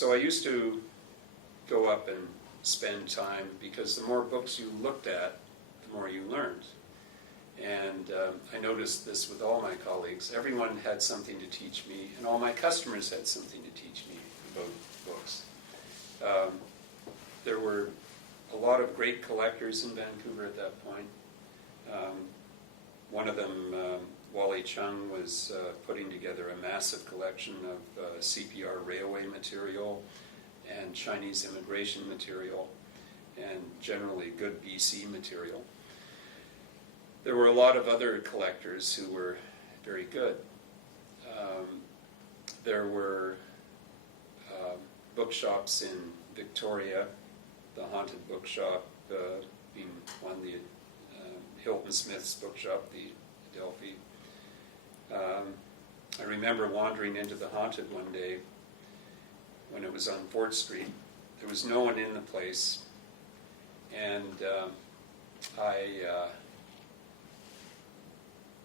So I used to go up and spend time, because the more books you looked at, the more you learned. And I noticed this with all my colleagues. Everyone had something to teach me, and all my customers had something to teach me about books. There were a lot of great collectors in Vancouver at that point. One of them, Wally Chung, was putting together a massive collection of CPR railway material and Chinese immigration material, and generally good BC material. There were a lot of other collectors who were very good. There were bookshops in Victoria, the Haunted Bookshop being one, the Hilton Smith's bookshop, the Adelphi. I remember wandering into the Haunted one day when it was on Fort Street. There was no one in the place, and I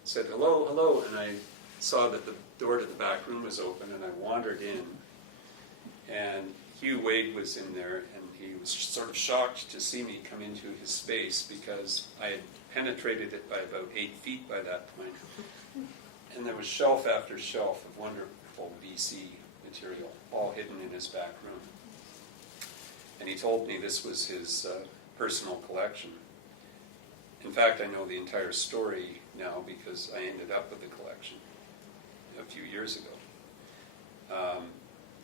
said, hello, hello, and I saw that the door to the back room was open, and I wandered in, and Hugh Wade was in there, and he was sort of shocked to see me come into his space, because I had penetrated it by about 8 feet by that point, and there was shelf after shelf of wonderful BC material, all hidden in his back room. And he told me this was his personal collection. In fact, I know the entire story now because I ended up with the collection a few years ago.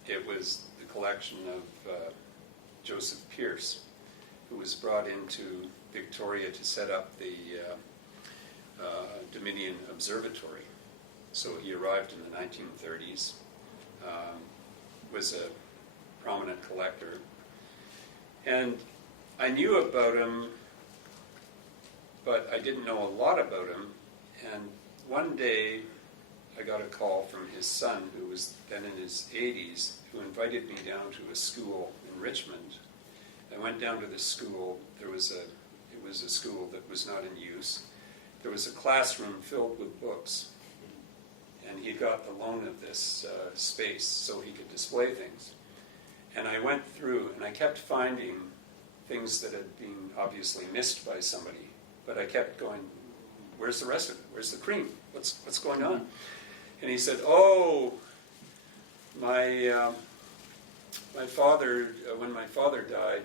It was the collection of Joseph Pierce, who was brought into Victoria to set up the Dominion Observatory. So he arrived in the 1930s, was a prominent collector. And I knew about him, but I didn't know a lot about him. And one day I got a call from his son, who was then in his 80s, who invited me down to a school in Richmond. I went down to the school. It was a school that was not in use. There was a classroom filled with books. And he got the loan of this space so he could display things. And I went through, and I kept finding things that had been obviously missed by somebody. But I kept going, where's the rest of it? Where's the cream? What's going on? And he said, oh, my father, when my father died,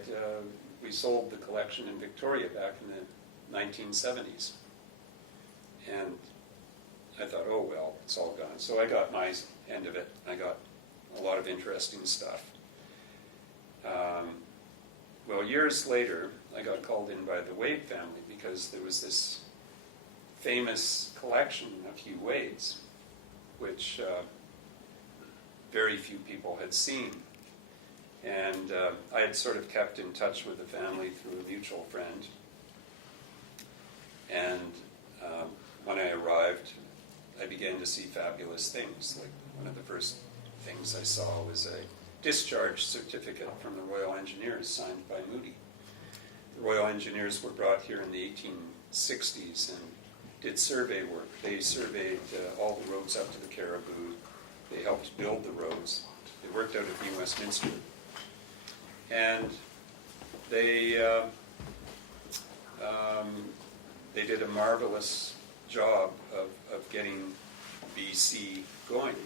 we sold the collection in Victoria back in the 1970s. And I thought, oh well, it's all gone. So I got my end of it. I got a lot of interesting stuff. Well, years later, I got called in by the Wade family because there was this famous collection of Hugh Wade's, which very few people had seen. And I had sort of kept in touch with the family through a mutual friend. And when I arrived, I began to see fabulous things. Like one of the first things I saw was a discharge certificate from the Royal Engineers signed by Moody. The Royal Engineers were brought here in the 1860s and did survey work. They surveyed all the roads up to the Caribou. They helped build the roads. They worked out of New Westminster. And they did a marvelous job of getting BC going.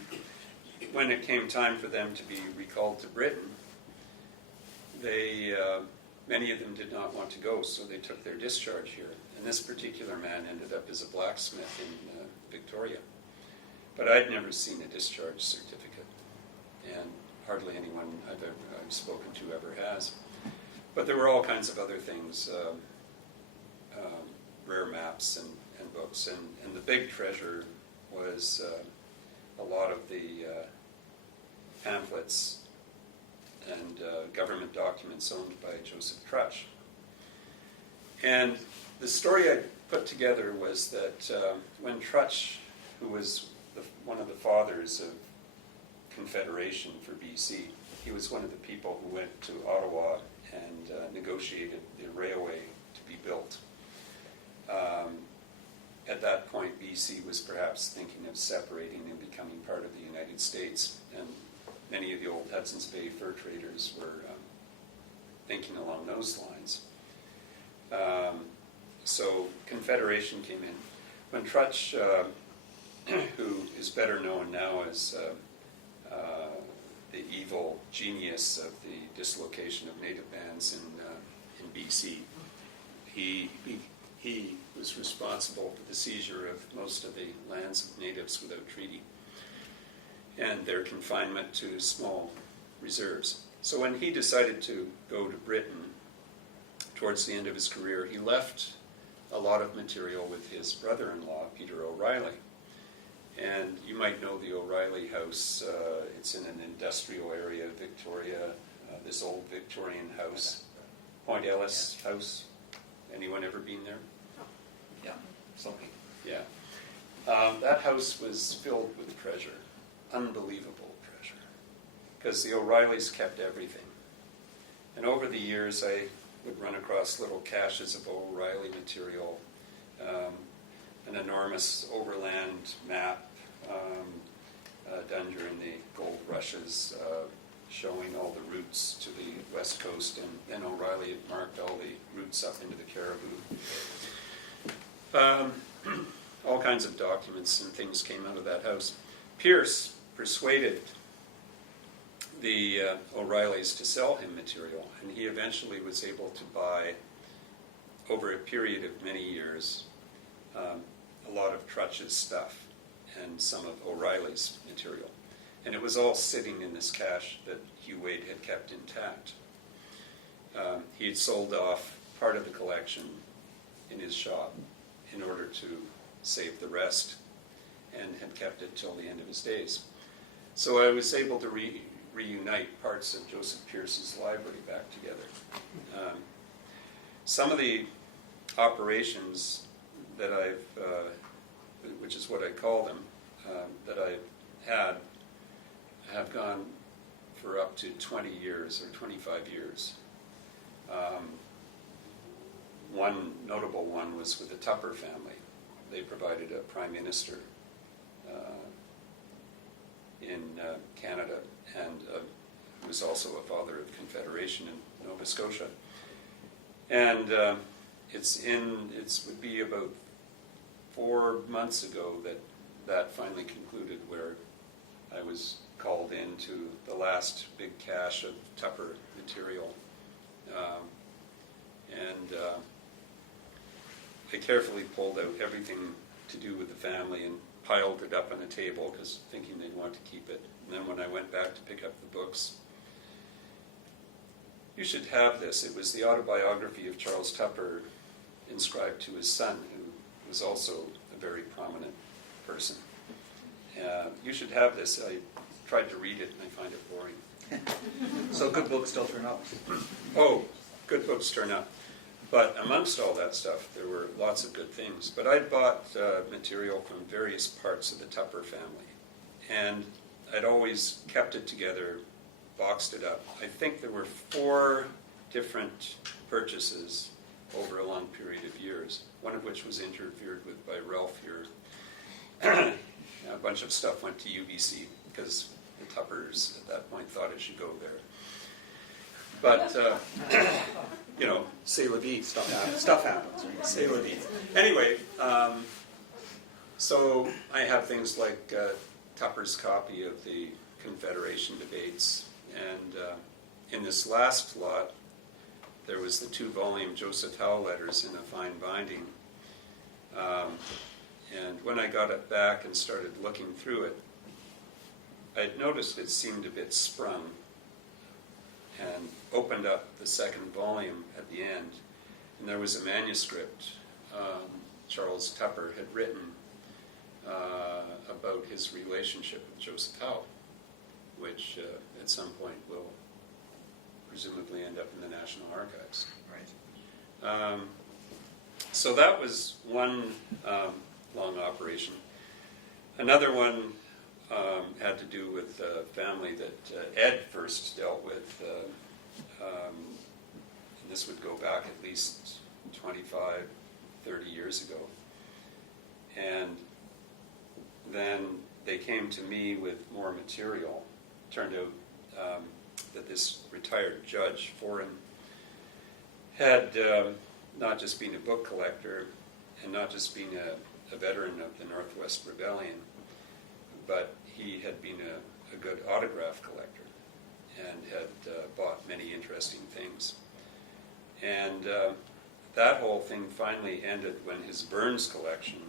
When it came time for them to be recalled to Britain, many of them did not want to go, so they took their discharge here. And this particular man ended up as a blacksmith in Victoria. But I'd never seen a discharge certificate, and hardly anyone I've spoken to ever has. But there were all kinds of other things, rare maps and books, and the big treasure was a lot of the pamphlets and government documents owned by Joseph Trutch. And the story I put together was that when Trutch, who was one of the fathers of Confederation for BC, he was one of the people who went to Ottawa and negotiated the railway to be built. At that point, BC was perhaps thinking of separating and becoming part of the United States, and many of the old Hudson's Bay fur traders were thinking along those lines. So Confederation came in. When Trutch, who is better known now as the evil genius of the dislocation of native bands in BC, he was responsible for the seizure of most of the lands of natives without treaty and their confinement to small reserves. So when he decided to go to Britain towards the end of his career, he left a lot of material with his brother-in-law, Peter O'Reilly. And you might know the O'Reilly house. It's in an industrial area of Victoria, this old Victorian house. Point Ellis House. Anyone ever been there? Yeah, something. Yeah. That house was filled with treasure, unbelievable treasure, because the O'Reillys kept everything. And over the years, I would run across little caches of O'Reilly material, an enormous overland map done during the gold rushes, showing all the routes to the west coast, and then O'Reilly had marked all the routes up into the Caribou. All kinds of documents and things came out of that house. Pierce persuaded the O'Reillys to sell him material, and he eventually was able to buy, over a period of many years, a lot of Trutch's stuff and some of O'Reilly's material. And it was all sitting in this cache that Hugh Wade had kept intact. He had sold off part of the collection in his shop in order to save the rest, and had kept it till the end of his days. So I was able to reunite parts of Joseph Pierce's library back together. Some of the operations that I've, which is what I call them, that I've had, have gone for up to 20 years or 25 years. One notable one was with the Tupper family. They provided a prime minister in Canada, and was also a father of Confederation in Nova Scotia. And it would be about 4 months ago that finally concluded, where I was called into the last big cache of Tupper material. I carefully pulled out everything to do with the family and piled it up on a table, because thinking they'd want to keep it. And then when I went back to pick up the books, you should have this. It was the autobiography of Charles Tupper, inscribed to his son, who was also a very prominent person. You should have this. I tried to read it and I find it boring. So good books still turn up. Oh, good books turn up. But amongst all that stuff, there were lots of good things. But I'd bought material from various parts of the Tupper family. And I'd always kept it together, boxed it up. I think there were 4 different purchases over a long period of years, one of which was interfered with by Ralph here. A bunch of stuff went to UBC, because the Tuppers at that point thought it should go there. But, C'est la vie. Stuff happens. Right? C'est la vie. Anyway, so I have things like Tupper's copy of the Confederation Debates, and in this last lot, there was the 2-volume Joseph Howe letters in a fine binding. And when I got it back and started looking through it, I'd noticed it seemed a bit sprung, and opened up the 2nd volume at the end, and there was a manuscript Charles Tupper had written about his relationship with Joseph Howe, which at some point will presumably end up in the National Archives. Right. So that was one long operation. Another one had to do with a family that Ed first dealt with. And this would go back at least 25, 30 years ago. And then they came to me with more material. Turned out that this retired judge, Foran, had not just been a book collector and not just been a veteran of the Northwest Rebellion, but he had been a good autograph collector and had bought many interesting things. And that whole thing finally ended when his Burns collection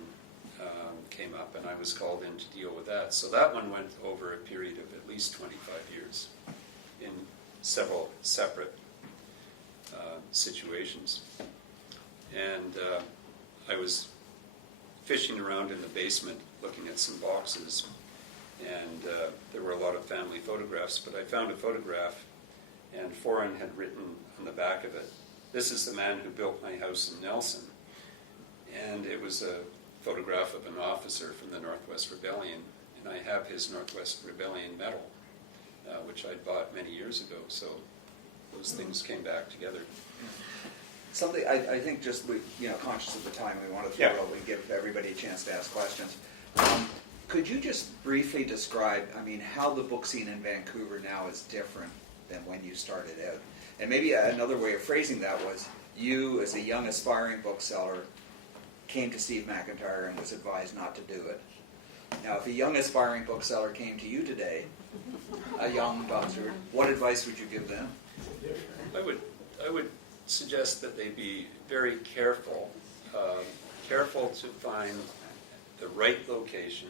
came up, and I was called in to deal with that. So that one went over a period of at least 25 years in several separate situations. And I was fishing around in the basement looking at some boxes, and there were a lot of family photographs, but I found a photograph, and Foran had written on the back of it, "This is the man who built my house in Nelson." And it was a photograph of an officer from the Northwest Rebellion, and I have his Northwest Rebellion medal, which I'd bought many years ago, so those things came back together. Something, I think just, conscious of the time, we want to throw it over and give everybody a chance to ask questions. Could you just briefly describe, how the book scene in Vancouver now is different than when you started out? And maybe another way of phrasing that was, you as a young aspiring bookseller came to Steve McIntyre and was advised not to do it. Now, if a young aspiring bookseller came to you today, a young bookseller, what advice would you give them? I would suggest that they be very careful to find the right location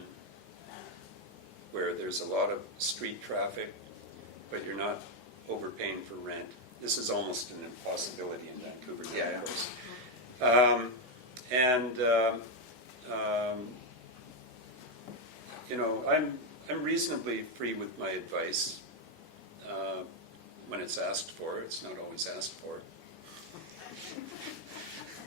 where there's a lot of street traffic, but you're not overpaying for rent. This is almost an impossibility in Vancouver, of course. I'm reasonably free with my advice when it's asked for. It's not always asked for.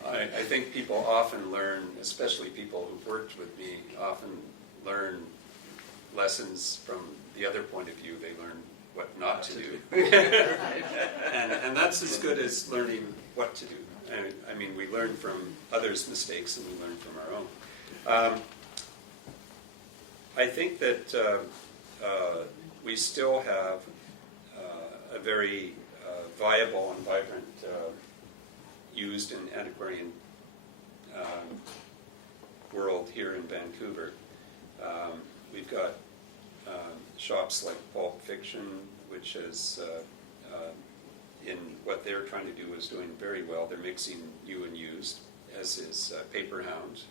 I think people often learn, especially people who've worked with me, often learn lessons from the other point of view. They learn what not to do. and that's as good as learning what to do. We learn from others' mistakes and we learn from our own. I think that we still have a very viable and vibrant used and antiquarian world here in Vancouver. We've got shops like Pulp Fiction, which is in what they're trying to do is doing very well. They're mixing new and used, as is Paper Hound,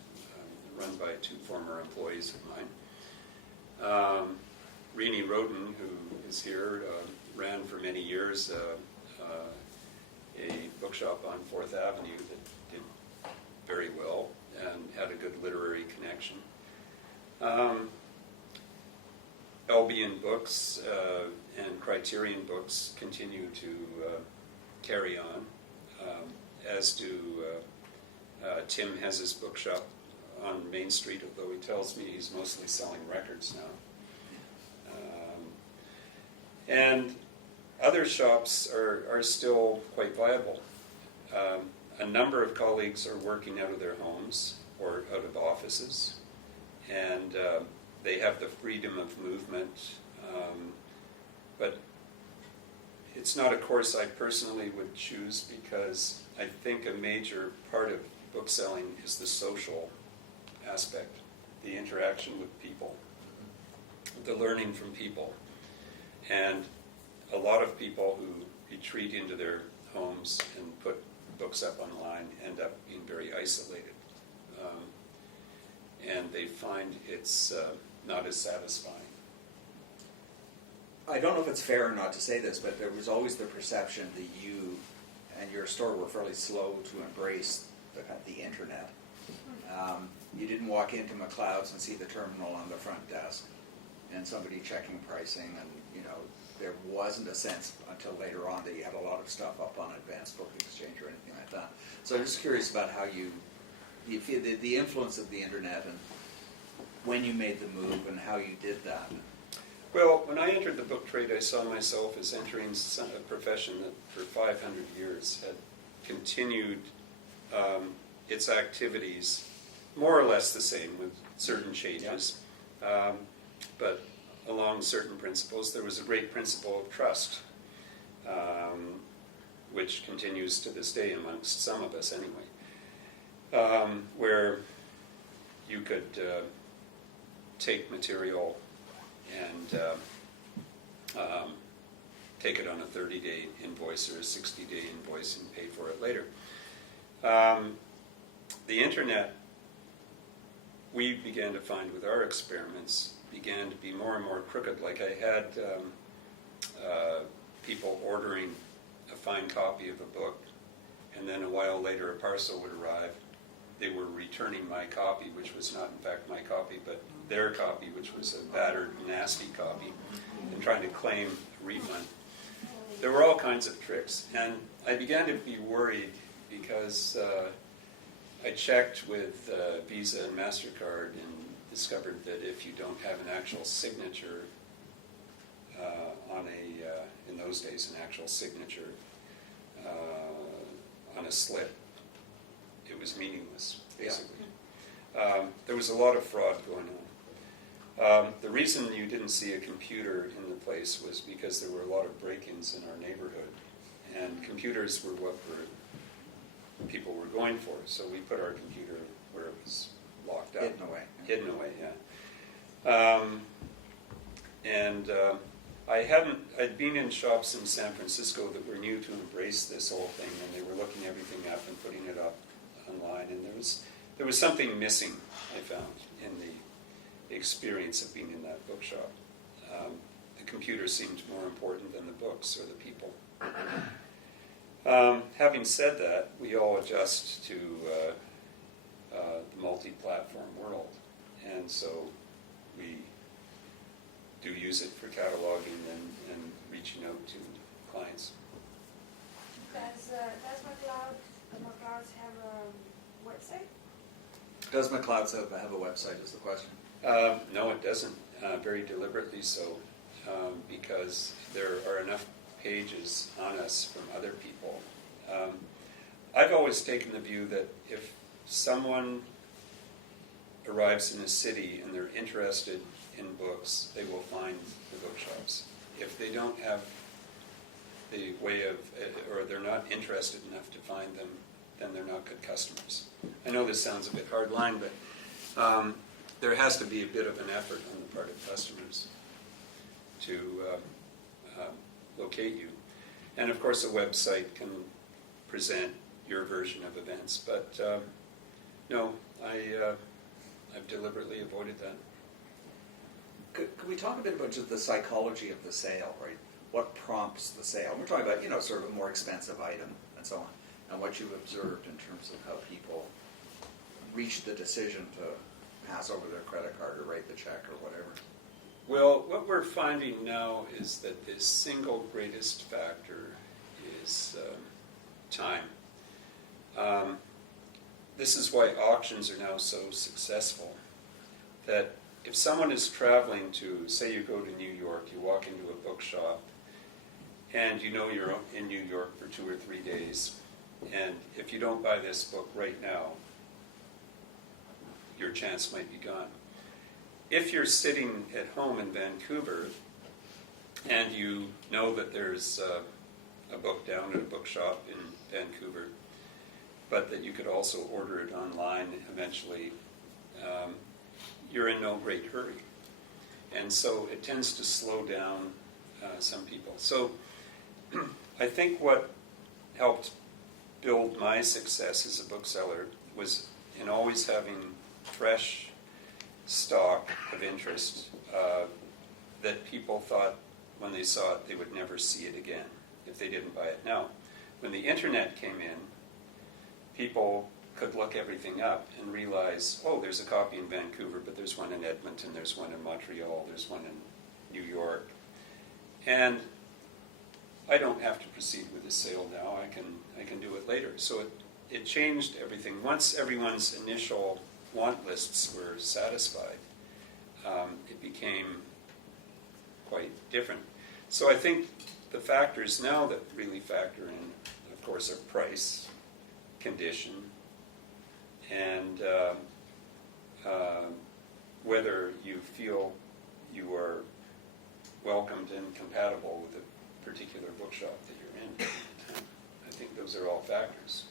run by two former employees of mine. Renee Roden, who is here, ran for many years a bookshop on 4th Avenue that did very well and had a good literary connection. Albion Books and Criterion Books continue to carry on, as do Tim has his bookshop on Main Street, although he tells me he's mostly selling records now. And other shops are still quite viable. A number of colleagues are working out of their homes or out of offices, and they have the freedom of movement, but it's not a course I personally would choose, because I think a major part of bookselling is the social aspect, the interaction with people, the learning from people. And a lot of people who retreat into their homes and put books up online end up being very isolated. And they find it's not as satisfying. I don't know if it's fair or not to say this, but there was always the perception that you and your store were fairly slow to embrace the internet. You didn't walk into MacLeod's and see the terminal on the front desk and somebody checking pricing, and there wasn't a sense until later on that you had a lot of stuff up on Advanced Book Exchange or anything like that. So I'm just curious about how you feel the influence of the internet and when you made the move and how you did that. Well, when I entered the book trade, I saw myself as entering a profession that for 500 years had continued its activities more or less the same with certain changes. But along certain principles. There was a great principle of trust, which continues to this day amongst some of us anyway, where you could take material and take it on a 30-day invoice or a 60-day invoice and pay for it later. The internet, we began to find with our experiments, began to be more and more crooked. Like I had people ordering a fine copy of a book, and then a while later a parcel would arrive. They were returning my copy, which was not in fact my copy, but their copy, which was a battered, nasty copy, and trying to claim a refund. There were all kinds of tricks, and I began to be worried because I checked with Visa and MasterCard and discovered that if you don't have an actual signature in those days, an actual signature on a slip, it was meaningless, basically. There was a lot of fraud going on. The reason you didn't see a computer in the place was because there were a lot of break-ins in our neighborhood, and computers were what people were going for, so we put our computer where it was locked up. Hidden away, yeah. I'd been in shops in San Francisco that were new to embrace this whole thing, and they were looking everything up and putting it up online, and there was something missing, I found, in the experience of being in that bookshop. The computer seemed more important than the books or the people. Having said that, we all adjust to the multi-platform world, and so we do use it for cataloging and reaching out to clients. Does MacLeod have a website? Does MacLeod have a website is the question? No, it doesn't, very deliberately so, because there are enough pages on us from other people. I've always taken the view that if someone arrives in a city and they're interested in books, they will find the bookshops. If they don't have the way of, or they're not interested enough to find them, then they're not good customers. I know this sounds a bit hard line, but there has to be a bit of an effort on the part of customers to locate you. And of course a website can present your version of events, but no, I've deliberately avoided that. Could we talk a bit about just the psychology of the sale, right? What prompts the sale? We're talking about, sort of a more expensive item and so on, and what you've observed in terms of how people reach the decision to pass over their credit card or write the check or whatever. Well, what we're finding now is that the single greatest factor is time. This is why auctions are now so successful, that if someone is traveling to, say you go to New York, you walk into a bookshop, and you know you're in New York for 2 or 3 days, and if you don't buy this book right now, your chance might be gone. If you're sitting at home in Vancouver, and you know that there's a book down at a bookshop in Vancouver, but that you could also order it online eventually, you're in no great hurry. And so it tends to slow down some people. So I think what helped build my success as a bookseller was in always having fresh stock of interest that people thought when they saw it they would never see it again if they didn't buy it. Now, when the internet came in, people could look everything up and realize, oh, there's a copy in Vancouver, but there's one in Edmonton, there's one in Montreal, there's one in New York. And I don't have to proceed with the sale now, I can do it later. So it changed everything. Once everyone's initial want lists were satisfied, it became quite different. So I think the factors now that really factor in, of course, are price, condition, and whether you feel you are welcomed and compatible with the particular bookshop that you're in. I think those are all factors.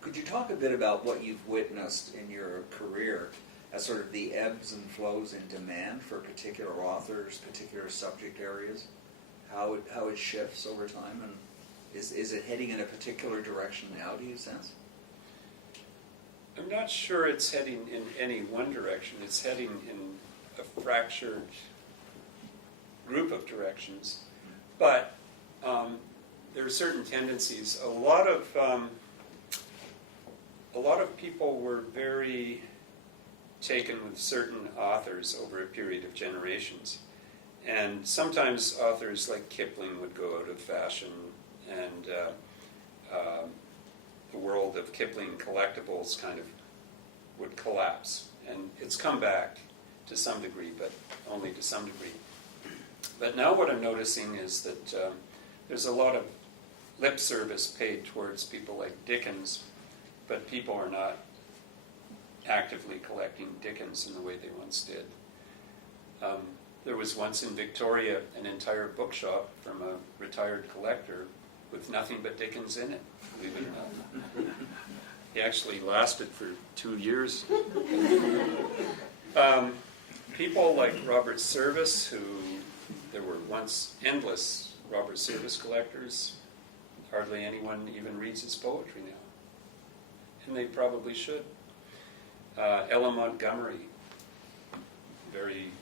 Could you talk a bit about what you've witnessed in your career as sort of the ebbs and flows in demand for particular authors, particular subject areas? How it shifts over time, and is it heading in a particular direction now, do you sense? I'm not sure it's heading in any one direction. It's heading in a fractured group of directions. But there are certain tendencies. A lot of people were very taken with certain authors over a period of generations. And sometimes authors like Kipling would go out of fashion, and the world of Kipling collectibles kind of would collapse. And it's come back to some degree, but only to some degree. But now what I'm noticing is that there's a lot of lip service paid towards people like Dickens, but people are not actively collecting Dickens in the way they once did. There was once in Victoria an entire bookshop from a retired collector with nothing but Dickens in it, believe it or not. He actually lasted for 2 years. People like Robert Service, there were once endless Robert Service collectors. Hardly anyone even reads his poetry now. And they probably should. Ella Montgomery, very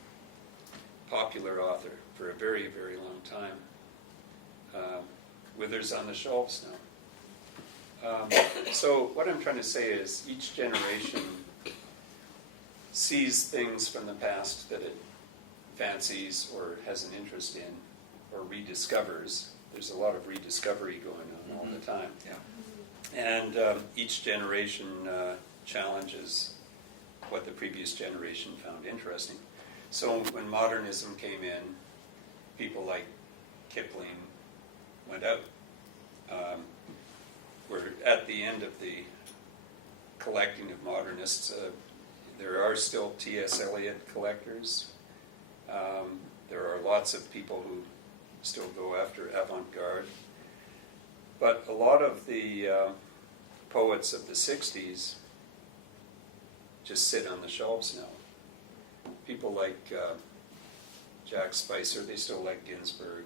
popular author for a very, very long time. Withers on the shelves now. So what I'm trying to say is each generation sees things from the past that it fancies or has an interest in or rediscovers. There's a lot of rediscovery going on all the time. Yeah. And each generation challenges what the previous generation found interesting. So when modernism came in, people like Kipling went out. We're at the end of the collecting of modernists. There are still T.S. Eliot collectors. There are lots of people who still go after avant-garde. But a lot of the poets of the 60s just sit on the shelves now. People like Jack Spicer, they still like Ginsberg.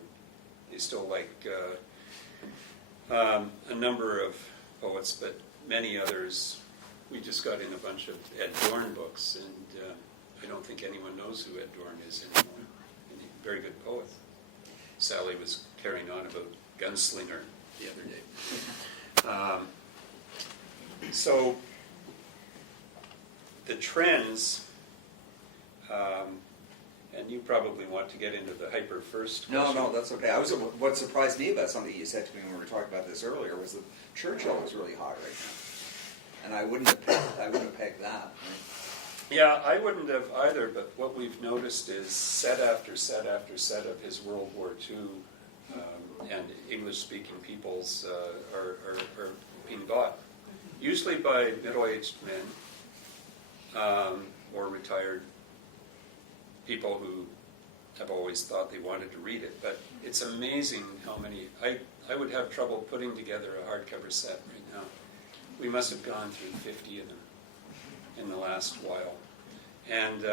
They still like a number of poets, but many others. We just got in a bunch of Ed Dorn books, and I don't think anyone knows who Ed Dorn is anymore. And he's a very good poet. Sally was carrying on about Gunslinger the other day. So the trends, and you probably want to get into the hyper first question. No, that's okay. What surprised me about something you said to me when we were talking about this earlier was that Churchill was really hot right now, and I wouldn't have pegged that. Right? Yeah, I wouldn't have either. But what we've noticed is set after set after set of his World War II and English-speaking peoples are being bought, usually by middle-aged men or retired people who have always thought they wanted to read it. But it's amazing how many. I would have trouble putting together a hardcover set right now. We must have gone through 50 of them in the last while. And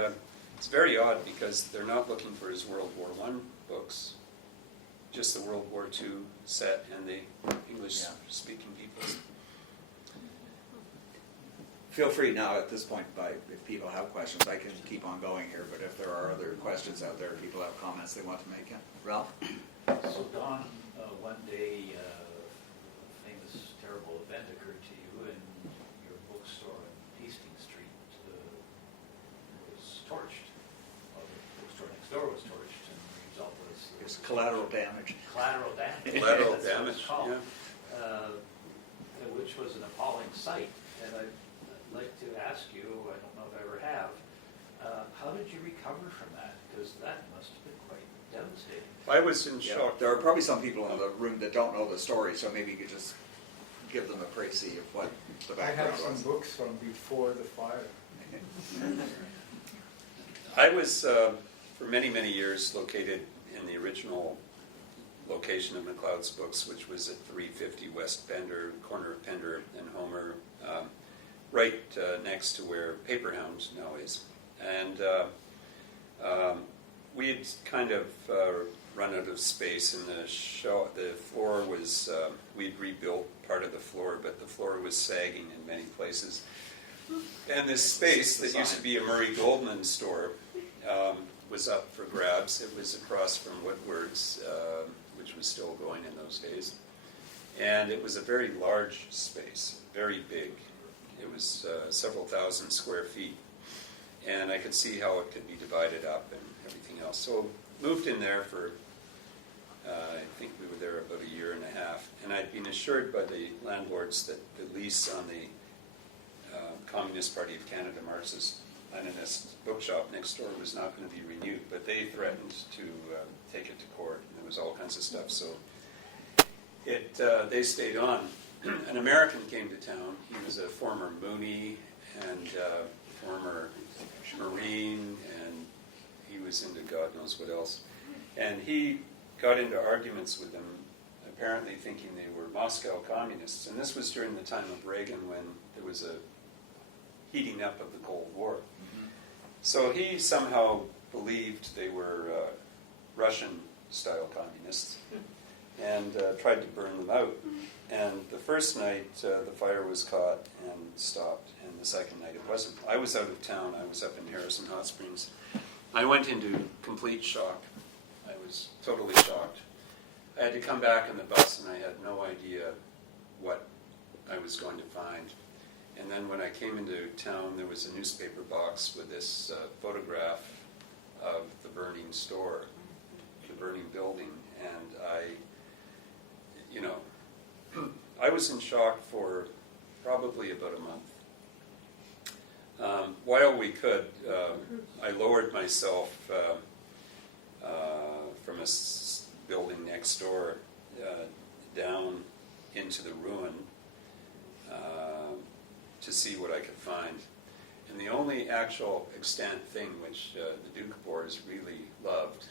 it's very odd because they're not looking for his World War I books, just the World War II set and the English-speaking peoples. Feel free now at this point, if people have questions, I can keep on going here, but if there are other questions out there, people have comments they want to make. Yeah. Ralph? So Don, one day a famous terrible event occurred to you, and your bookstore on Hastings Street was torched. Well, the bookstore next door was torched, and the result was... There's collateral damage. Collateral damage. Collateral That's what damage, it's called. yeah. Which was an appalling sight. And I'd like to ask you, I don't know if I ever have, how did you recover from that? Because that must have been quite devastating. I was in Yeah, shock. there are probably some people in the room that don't know the story, so maybe you could just give them a précis of what the I background have some was. books from before the fire. I was for many, many years located in the original location of MacLeod's Books, which was at 350 West Pender, corner of Pender and Homer, right next to where Paperhound now is. And we had kind of run out of space in the show. The floor was, we'd rebuilt part of the floor, but the floor was sagging in many places. And this space that used to be a Murray Goldman store was up for grabs. It was across from Woodward's, which was still going in those days. And it was a very large space, very big. It was several thousand square feet. And I could see how it could be divided up and everything else. So moved in there for, I think we were there about a year and a half. And I'd been assured by the landlords that the lease on the Communist Party of Canada Marxist-Leninist bookshop next door was not going to be renewed, but they threatened to take it to court, and there was all kinds of stuff. So they stayed on. An American came to town. He was a former Moonie and former Marine, and he was into God knows what else. And he got into arguments with them, apparently thinking they were Moscow communists. And this was during the time of Reagan, when there was a heating up of the Cold War. Mm-hmm. So he somehow believed they were Russian-style communists and tried to burn them out. And the first night, the fire was caught and stopped, and the second night it wasn't. I was out of town. I was up in Harrison Hot Springs. I went into complete shock. I was totally shocked. I had to come back on the bus, and I had no idea what I was going to find. And then when I came into town, there was a newspaper box with this photograph of the burning store, the burning building, and I was in shock for probably about a month. While we could, I lowered myself from a building next door down into the ruin to see what I could find. And the only actual extant thing which the Duke of Boers really loved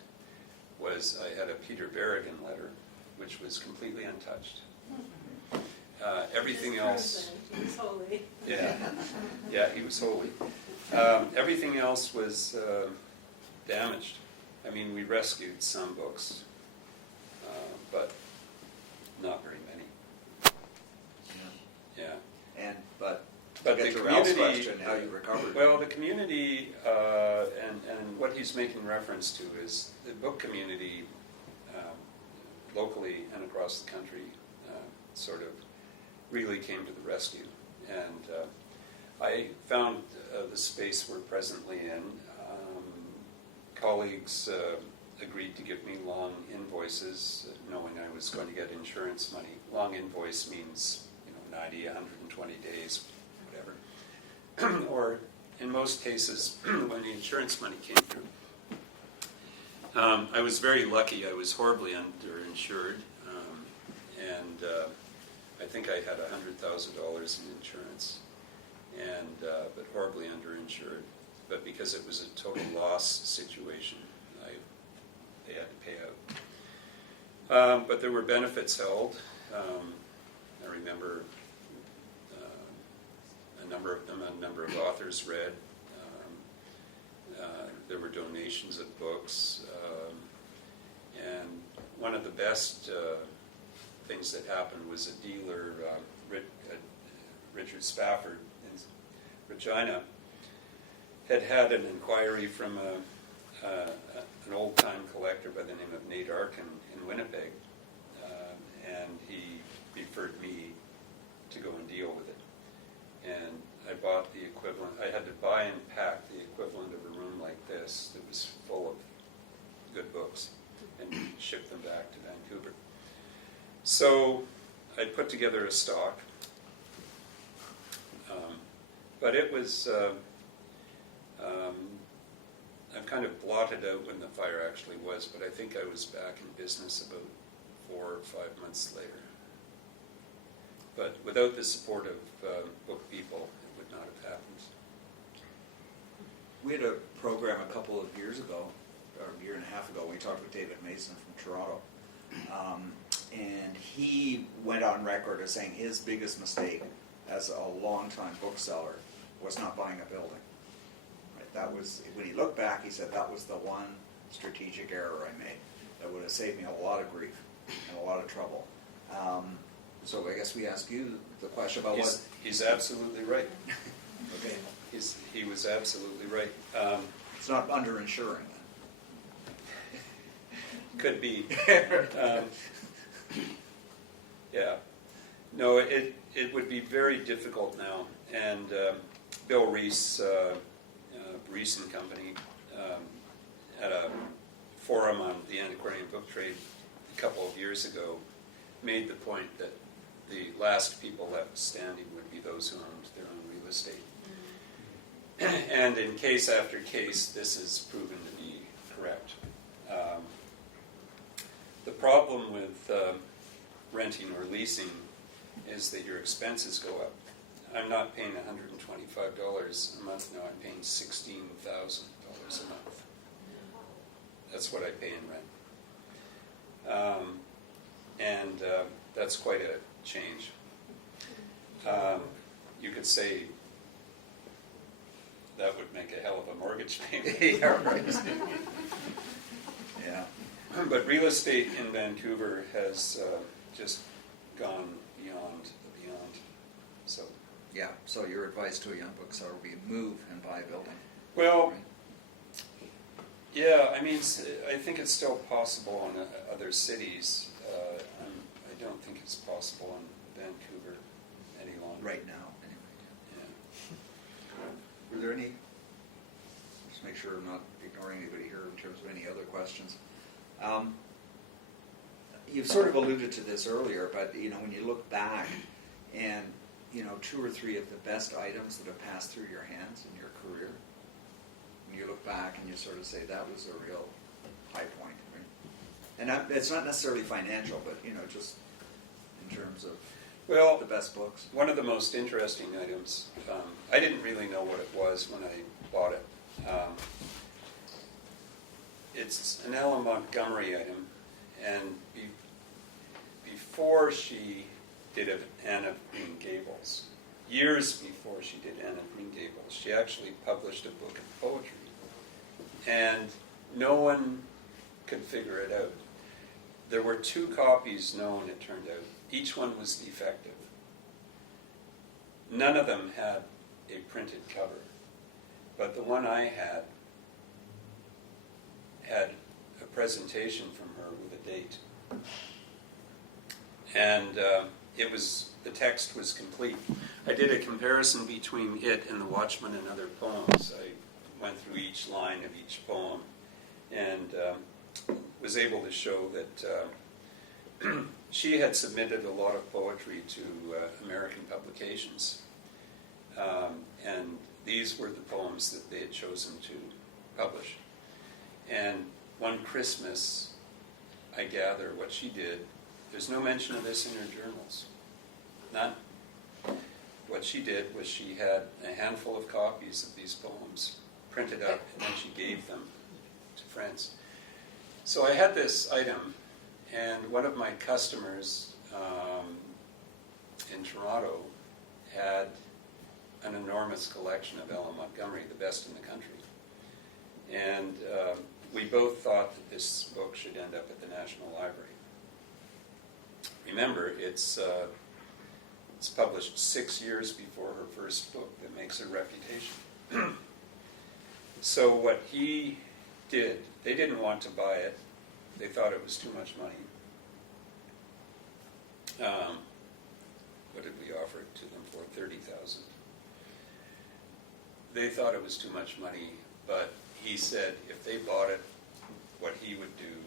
was I had a Peter Berrigan letter, which was completely untouched. Everything else... He was holy. Yeah, he was holy. Everything else was damaged. I mean, we rescued some books, but not very many. Yeah. But to get the to Ralph's community, question, how you recovered. well, the community, and what he's making reference to is the book community, locally and across the country, sort of really came to the rescue. And I found the space we're presently in. Colleagues agreed to give me long invoices, knowing I was going to get insurance money. Long invoice means 90, 120 days, whatever. Or in most cases, when the insurance money came through. I was very lucky. I was horribly underinsured, and I think I had $100,000 in insurance, and but horribly underinsured. But because it was a total loss situation, they had to pay out. But there were benefits held. I remember a number of them, a number of authors read. There were donations of books. And one of the best things that happened was a dealer, Richard Spafford in Regina, had an inquiry from an old-time collector by the name of Nate Arkin in Winnipeg, and he referred me to go and deal with it. And I bought the equivalent. I had to buy and pack the equivalent of a room like this that was full of good books and ship them back to Vancouver. So I put together a stock, but it was, I've kind of blotted out when the fire actually was, but I think I was back in business about 4 or 5 months later. But without the support of book people, it would not have happened. We had a program a couple of years ago or a year and a half ago, we talked with David Mason from Toronto. And he went on record as saying his biggest mistake as a longtime bookseller was not buying a building. Right? That was, when he looked back, he said that was the one strategic error I made that would have saved me a lot of grief and a lot of trouble. So I guess we ask you the question about what... He's absolutely right. Okay. He was absolutely right. It's not underinsuring then. Could be. Yeah. No, it would be very difficult now. And Bill Reese, Reese and Company, had a forum on the antiquarian book trade a couple of years ago, made the point that the last people left standing would be those who owned their own real estate. And in case after case, this is proven to be correct. The problem with renting or leasing is that your expenses go up. I'm not paying $125 a month now, I'm paying $16,000 a month. That's what I pay in rent. And that's quite a change. You could say that would make a hell of a mortgage payment. Yeah, right. Yeah. But real estate in Vancouver has just gone beyond the beyond. So, Yeah, so your advice to a young bookseller would be move and buy a building. well, yeah, I mean, I think it's still possible in other cities. I don't think it's possible in Vancouver any longer. Right now, anyway. Yeah. Were there any, just make sure I'm not ignoring anybody here in terms of any other questions. You've sort of alluded to this earlier, but when you look back and 2 or 3 of the best items that have passed through your hands in your career, when you look back and you sort of say that was a real high point, right? And it's not necessarily financial, but just in terms of the best books. One of the most interesting items, I didn't really know what it was when I bought it. It's an Ella Montgomery item, and before she did Anne of Green Gables, years before she did Anne of Green Gables, she actually published a book of poetry, and no one could figure it out. There were 2 copies known, it turned out. Each one was defective. None of them had a printed cover, but the one I had a presentation from her with a date. And the text was complete. I did a comparison between it and The Watchman and Other Poems. I went through each line of each poem and was able to show that she had submitted a lot of poetry to American publications. And these were the poems that they had chosen to publish. And one Christmas, I gather what she did, there's no mention of this in her journals. None. What she did was she had a handful of copies of these poems printed up, and then she gave them to friends. So I had this item, and one of my customers in Toronto had an enormous collection of Ella Montgomery, the best in the country. And we both thought that this book should end up at the National Library. Remember, it's published 6 years before her first book that makes her reputation. So what he did, they didn't want to buy it. They thought it was too much money. What did we offer it to them for? $30,000. They thought it was too much money, but he said if they bought it, what he would do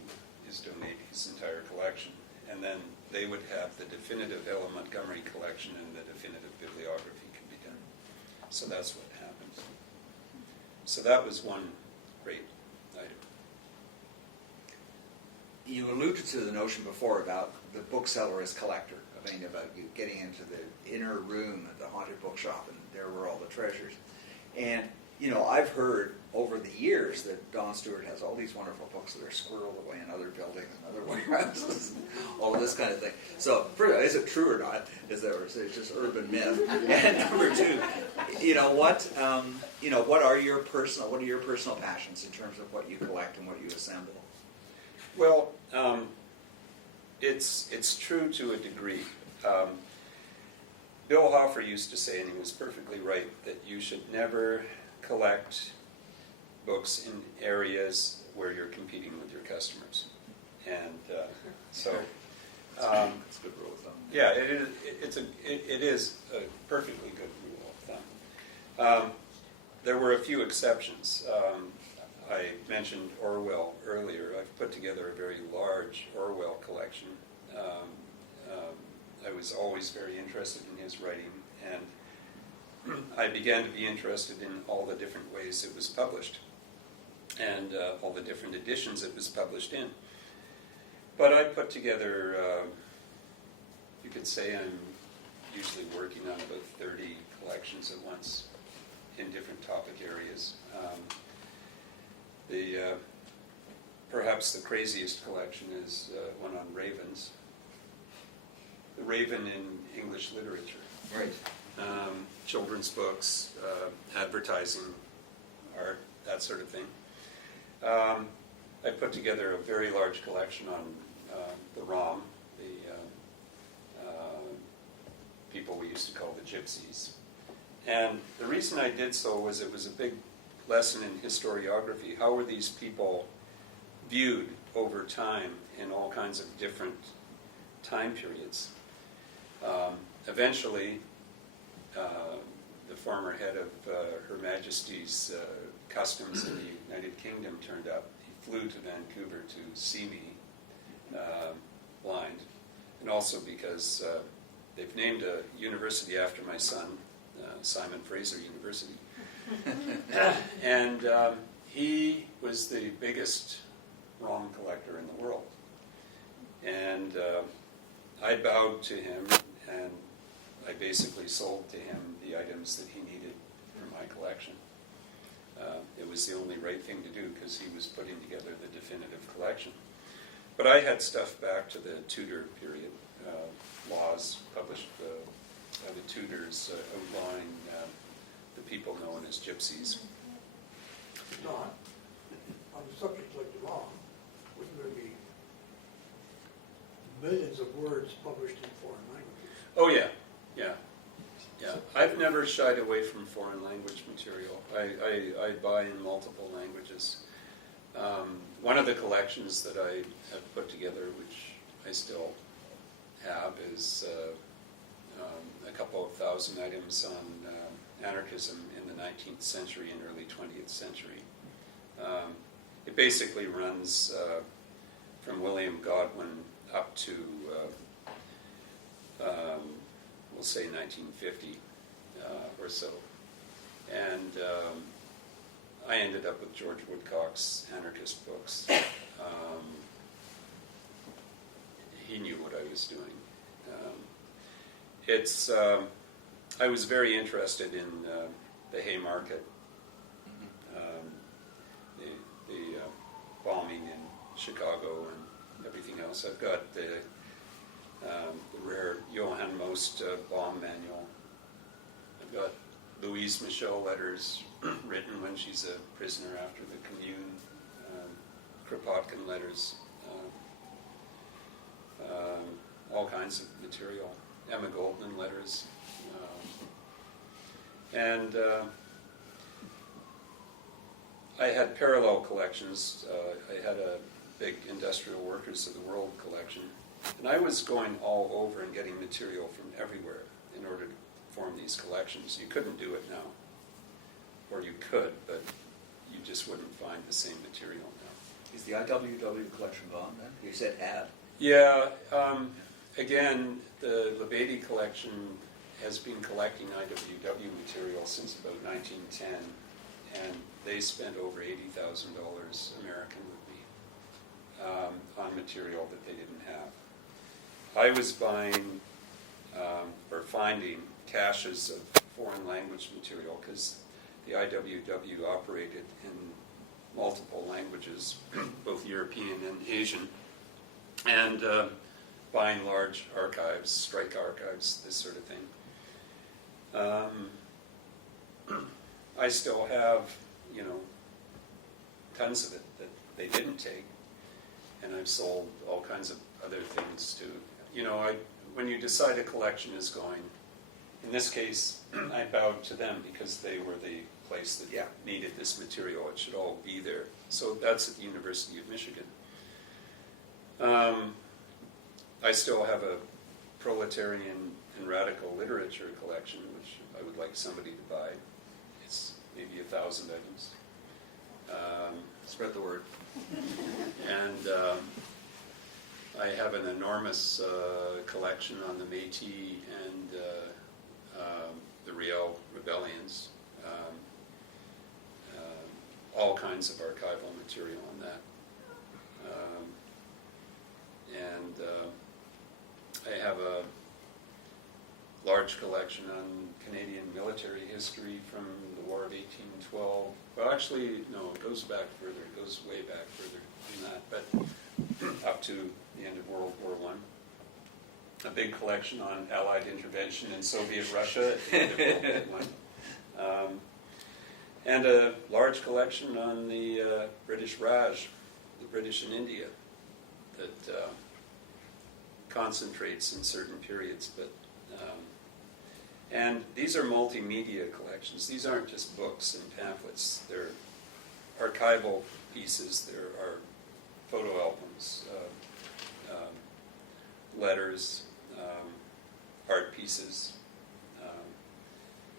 is donate his entire collection, and then they would have the definitive Ella Montgomery collection and the definitive bibliography can be done. So that's what happened. So that was one great item. You alluded to the notion before about the bookseller as collector, about you getting into the inner room at the haunted bookshop, and there were all the treasures. And you know, I've heard over the years that Don Stewart has all these wonderful books that are squirreled away in other buildings and other warehouses, all of this kind of thing. So, first, is it true or not? Is that it's just urban myth? And number two, you know what are your personal passions in terms of what you collect and what you assemble? Well, it's true to a degree. Bill Hoffer used to say, and he was perfectly right, that you should never collect books in areas where you're competing with your customers. And so, That's a good rule of thumb. yeah, it is a perfectly good rule of thumb. There were a few exceptions. I mentioned Orwell earlier. I've put together a very large Orwell collection. I was always very interested in his writing, and I began to be interested in all the different ways it was published and all the different editions it was published in. But I put together, you could say I'm usually working on about 30 collections at once in different topic areas. Perhaps the craziest collection is one on ravens. The raven in English literature. Right. Children's books, advertising, art, that sort of thing. I put together a very large collection on the Rom, the people we used to call the gypsies. And the reason I did so was it was a big lesson in historiography. How were these people viewed over time in all kinds of different time periods? Eventually, the former head of Her Majesty's Customs in the United Kingdom turned up. He flew to Vancouver to see me blind, and also because they've named a university after my son, Simon Fraser University. And he was the biggest ROM collector in the world. And I bowed to him, and I basically sold to him the items that he needed for my collection. It was the only right thing to do because he was putting together the definitive collection. But I had stuff back to the Tudor period, laws published by the Tudors outlawing the people known as gypsies. Don, on a subject like the law, wouldn't there be millions of words published in foreign languages? Oh yeah. I've never shied away from foreign language material. I buy in multiple languages. One of the collections that I have put together, which I still have, is a couple of thousand items on anarchism in the 19th century and early 20th century. It basically runs from William Godwin up to, we'll say 1950 or so. And I ended up with George Woodcock's anarchist books. He knew what I was doing. I was very interested in the Haymarket, the bombing in Chicago and everything else. I've got the rare Johann Most bomb manual. I've got Louise Michel letters written when she's a prisoner after the Commune, Kropotkin letters, all kinds of material, Emma Goldman letters. And I had parallel collections. I had a big Industrial Workers of the World collection. And I was going all over and getting material from everywhere in order to form these collections. You couldn't do it now. Or you could, but you just wouldn't find the same material now. Is the IWW collection gone then? You said had. Yeah, again, the Labadie collection has been collecting IWW material since about 1910, and they spent over $80,000 American with me on material that they didn't have. I was buying or finding caches of foreign language material because the IWW operated in multiple languages, both European and Asian, and buying large archives, strike archives, this sort of thing. I still have, tons of it that they didn't take, and I've sold all kinds of other things too. When you decide a collection is going, in this case, I bowed to them because they were the place that needed this material. It should all be there. So that's at the University of Michigan. I still have a proletarian and radical literature collection, which I would like somebody to buy. It's maybe 1,000 items. Spread the word. And I have an enormous collection on the Métis and the Riel rebellions. All kinds of archival material on that. I have a large collection on Canadian military history from the War of 1812. Well, actually, no, it goes back further. It goes way back further than that, but up to the end of World War I. A big collection on Allied intervention in Soviet Russia at the end of World War I. And a large collection on the British Raj, the British in India, that concentrates in certain periods. And these are multimedia collections. These aren't just books and pamphlets. They're archival pieces. There are photo albums, letters, art pieces.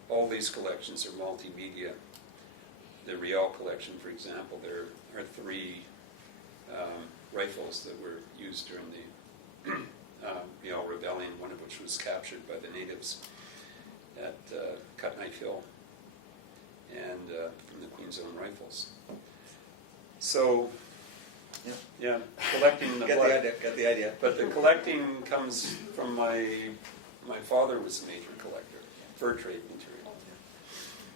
All these collections are multimedia. The Riel collection, for example, there are 3 rifles that were used during the Riel Rebellion, one of which was captured by the natives at Cut Knife Hill, and from the Queen's Own Rifles. So, yeah, collecting the blood. Got the idea. But the collecting comes from my father was a major collector, fur trade material.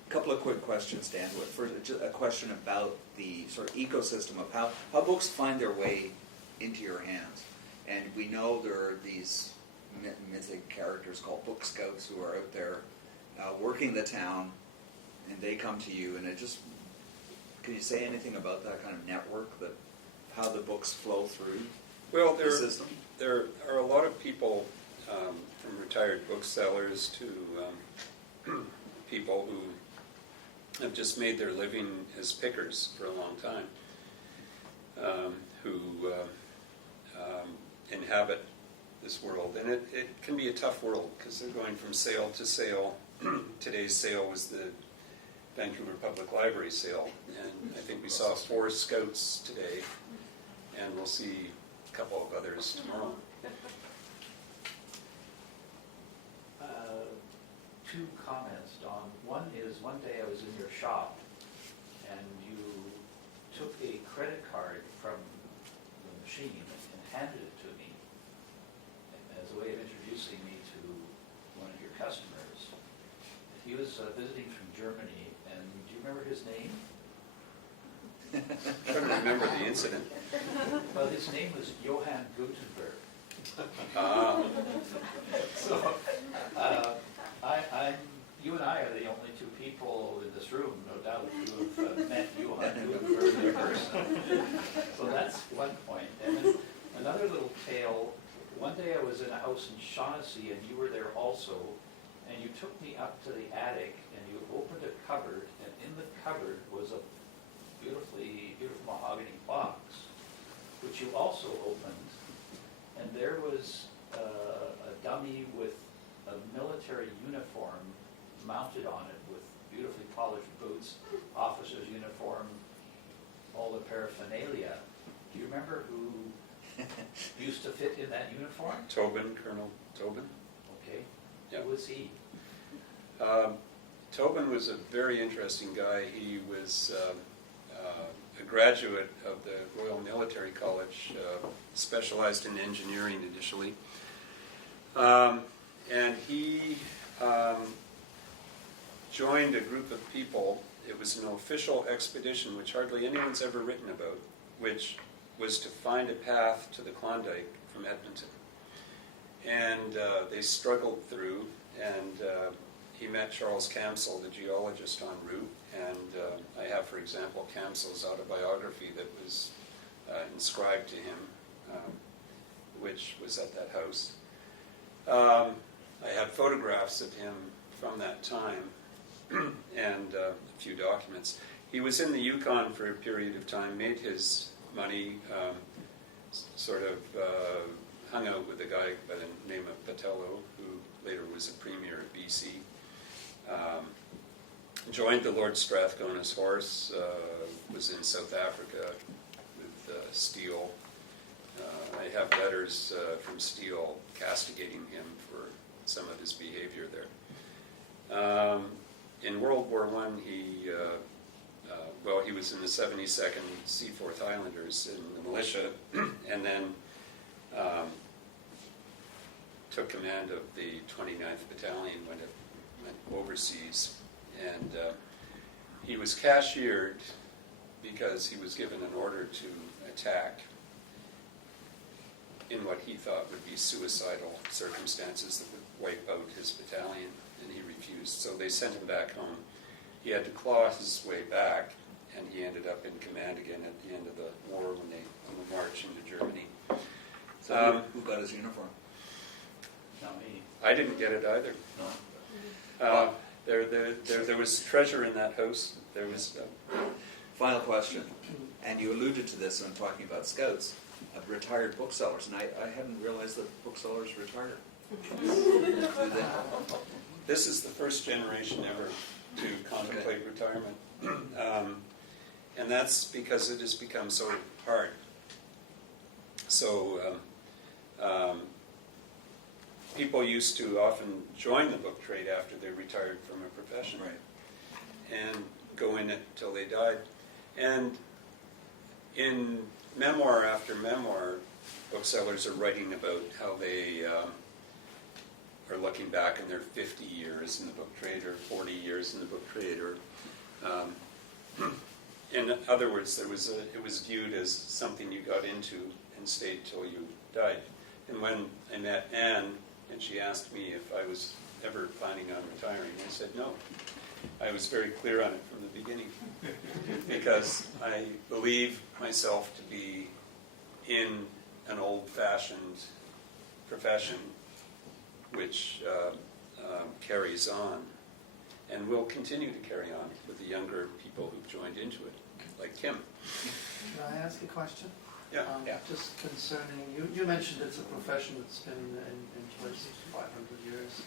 A couple of quick questions, Dan. First, just a question about the sort of ecosystem of how books find their way into your hands. And we know there are these mythic characters called book scouts who are out there working the town, and they come to you. And can you say anything about that kind of network, that how the books flow through the system? There are a lot of people, from retired booksellers to people who have just made their living as pickers for a long time, who inhabit this world. And it can be a tough world because they're going from sale to sale. Today's sale was the Vancouver Public Library sale, and I think we saw 4 scouts today, and we'll see a couple of others tomorrow. 2 comments, Don. One is, one day I was in your shop, and you took a credit card from the machine and handed it to me as a way of introducing me to one of your customers. He was visiting from Germany, and do you remember his name? I'm trying to remember the incident. Well, his name was Johann Gutenberg. So, you and I are the only 2 people in this room, no doubt, who have met Johann Gutenberg in person. So that's one point. And then another little tale. One day I was in a house in Shaughnessy, and you were there also, and you took me up to the attic, and you opened a cupboard, and in the cupboard was a beautiful mahogany box, which you also opened, and there was a dummy with a military uniform mounted on it with beautifully polished boots, officer's uniform, all the paraphernalia. Do you remember who used to fit in that uniform? Tobin, Colonel Tobin. Okay. Yeah. Who was he? Tobin was a very interesting guy. He was a graduate of the Royal Military College, specialized in engineering initially. And he joined a group of people. It was an official expedition, which hardly anyone's ever written about, which was to find a path to the Klondike from Edmonton. And they struggled through, and he met Charles Camsell, the geologist, en route. And I have, for example, Camsell's autobiography that was inscribed to him, which was at that house. I have photographs of him from that time and a few documents. He was in the Yukon for a period of time, made his money, hung out with a guy by the name of Patello, who later was a premier of BC. Joined the Lord Strathcona's horse, was in South Africa with Steele. I have letters from Steele castigating him for some of his behavior there. In World War I, he was in the 72nd Seaforth Highlanders in the militia, and then took command of the 29th Battalion when it went overseas. And he was cashiered because he was given an order to attack in what he thought would be suicidal circumstances that would wipe out his battalion, and he refused. So they sent him back home. He had to claw his way back, and he ended up in command again at the end of the war on the march into Germany. So who got his uniform? Not me. I didn't get it either. No. There was treasure in that house. There was. Final question, and you alluded to this when talking about scouts, of retired booksellers, and I hadn't realized that booksellers retire. Do they? This is the first generation ever to contemplate retirement. And that's because it has become so hard. So people used to often join the book trade after they retired from a profession, Right. and go in it till they died. And in memoir after memoir, booksellers are writing about how they are looking back in their 50 years in the book trade, or 40 years in the book trade, or in other words, it was viewed as something you got into and stayed till you died. And when I met Anne, and she asked me if I was ever planning on retiring, I said no. I was very clear on it from the beginning, because I believe myself to be in an old-fashioned profession which carries on and will continue to carry on with the younger people who've joined into it, like Kim. Can I ask a question? Yeah. Yeah. Just concerning, you mentioned it's a profession that's been in place for 500 years,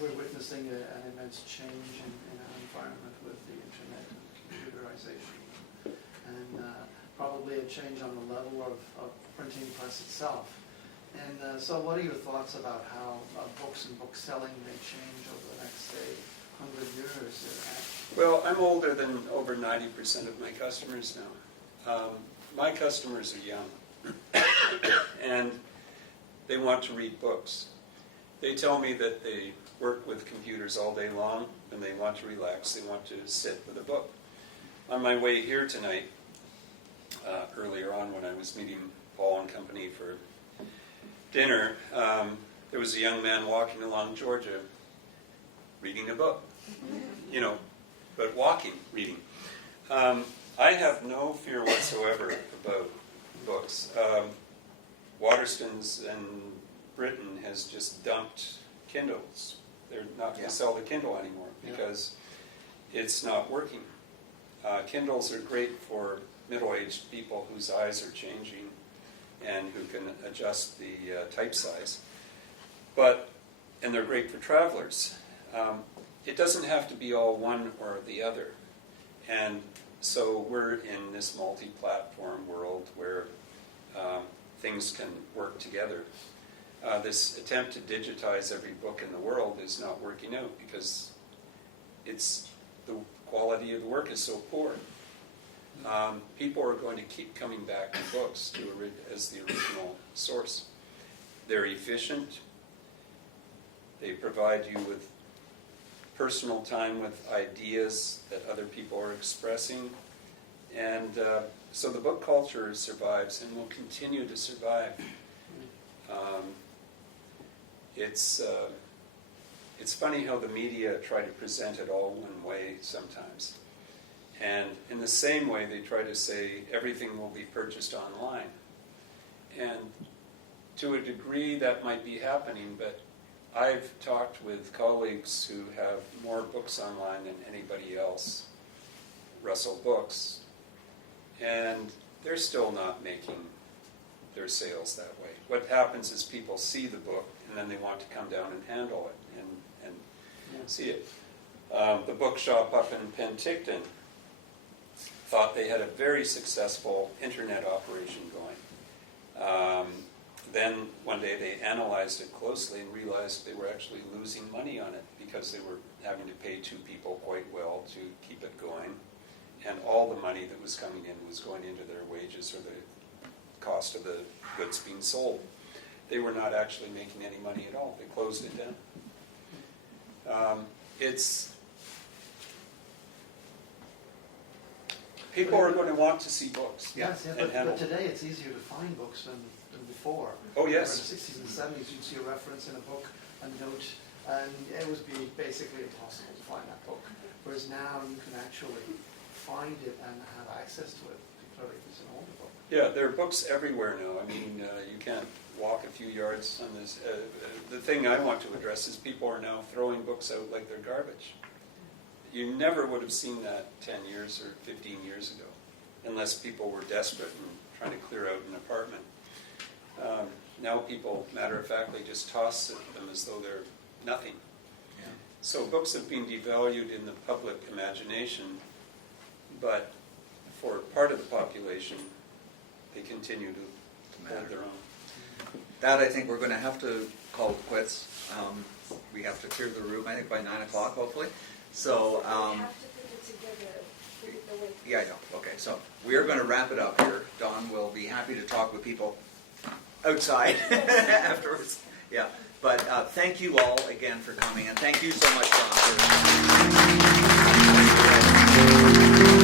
we're witnessing an immense change in our environment with the internet and computerization, and probably a change on the level of printing press itself. And so what are your thoughts about how books and book selling may change over the next, say, 100 years? Well, I'm older than over 90% of my customers now. My customers are young, and they want to read books. They tell me that they work with computers all day long, and they want to relax. They want to sit with a book. On my way here tonight, earlier on when I was meeting Paul and company for dinner, there was a young man walking along Georgia reading a book, but walking, reading. I have no fear whatsoever about books. Waterston's in Britain has just dumped Kindles. They're not going to sell the Kindle anymore because it's not working. Kindles are great for middle-aged people whose eyes are changing and who can adjust the type size. And they're great for travelers. It doesn't have to be all one or the other. And so we're in this multi-platform world where things can work together. This attempt to digitize every book in the world is not working out because the quality of the work is so poor. People are going to keep coming back to books as the original source. They're efficient. They provide you with personal time with ideas that other people are expressing. And so the book culture survives and will continue to survive. It's funny how the media try to present it all one way sometimes. And in the same way, they try to say everything will be purchased online. And to a degree, that might be happening, but I've talked with colleagues who have more books online than anybody else, Russell Books, and they're still not making their sales that way. What happens is people see the book, and then they want to come down and handle it and see it. The bookshop up in Penticton thought they had a very successful internet operation going. Then one day they analyzed it closely and realized they were actually losing money on it because they were having to pay 2 people quite well to keep it going. And all the money that was coming in was going into their wages or the cost of the goods being sold. They were not actually making any money at all. They closed it down. People are going to want to see books. Yes, and but today it's easier to find books than before. Oh, yes. In the 60s and 70s, you'd see a reference in a book, a note, and it would be basically impossible to find that book. Whereas now you can actually find it and have access to it, particularly if it's an older book. Yeah, there are books everywhere now. I mean, you can't walk a few yards on this. The thing I want to address is people are now throwing books out like they're garbage. You never would have seen that 10 years or 15 years ago, unless people were desperate and trying to clear out an apartment. Now people, matter-of-factly, just toss them as though they're nothing. Yeah. So books have been devalued in the public imagination, but for part of the population, they continue to hold their own. That, I think we're going to have to call it quits. We have to clear the room, I think, by 9 o'clock, hopefully. So, We have to put it together, put it the way. yeah, I know. Okay, so we are going to wrap it up here. Don will be happy to talk with people outside afterwards. Yeah, but thank you all again for coming, and thank you so much, Don.